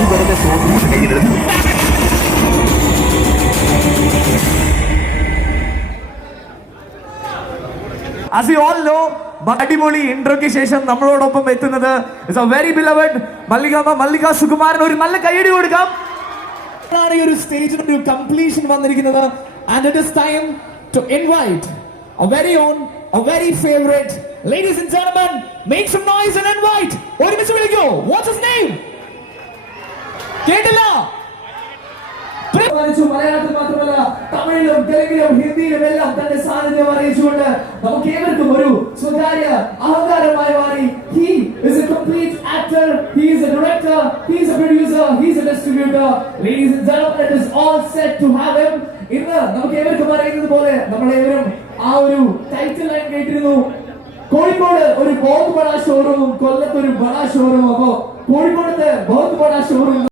നീ വെറുതെ സോപ്പ് ചെയ്യരുത് As you all know, അടിപൊളി ഇൻട്രോയ്ക്ക് ശേഷം നമ്മളോടൊപ്പം എത്തുന്നത് is a very beloved Mallikamma Mallika Sukumaran ഒരു നല്ല കൈയടി കൊടുക്കാം ആണ് ഈ ഒരു സ്റ്റേജിന്റെ ഒരു കംപ്ലീഷൻ വന്നിരിക്കുന്നത് and it is time to invite a very on a very favourite ladies and gentlemen make some noise and invite ഒരുമിച്ച് വിളിക്കൂ വാട്ട്സ് ഹിസ് നെയിം കേട്ടില്ല? മലയാളത്തിൽ മാത്രമല്ല തമിഴിലും തെലുങ്കിലും ഹിന്ദിയിലും എല്ലാം തന്റെ സാന്നിധ്യം അറിയിച്ചുകൊണ്ട് നമുക്ക് ഏവർക്കും ഒരു സ്വകാര്യ അഹങ്കാരമായി മാറി. He is a complete actor. He is a director. He is a producer. He is a distributor. Ladies and gentlemen it is all set to have him. ഇന്ന് നമുക്ക് ഏവർക്കും അറിയുന്നത് പോലെ നമ്മളേവരും ആ ഒരു ടൈറ്റിൽ ലൈൻ കേട്ടിരുന്നു. കോഴിക്കോട് ഒരു ബോധ് ബഡ ഷോറൂമും കൊല്ലത്ത് ഒരു ബഡ ഷോറൂമും അപ്പോ കോഴിക്കോടത്തെ ബോധ് ബഡ ഷോറൂം